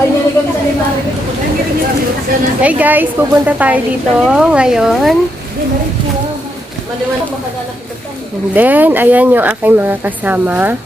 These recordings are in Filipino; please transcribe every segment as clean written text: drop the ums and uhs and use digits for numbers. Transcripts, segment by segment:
Hey guys, pupunta tayo dito ngayon. And then, ayan yung aking mga kasama.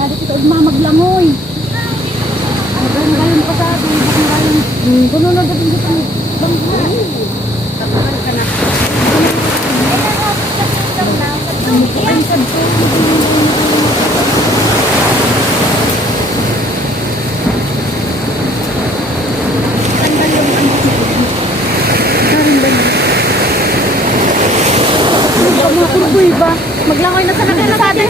Tadi kita maglangoy. Ngayon pa sa atin, ngayon. Kuno na dapat dito. Bangka. Tapakan ka na. Maglangoy na sa kanila sa atin.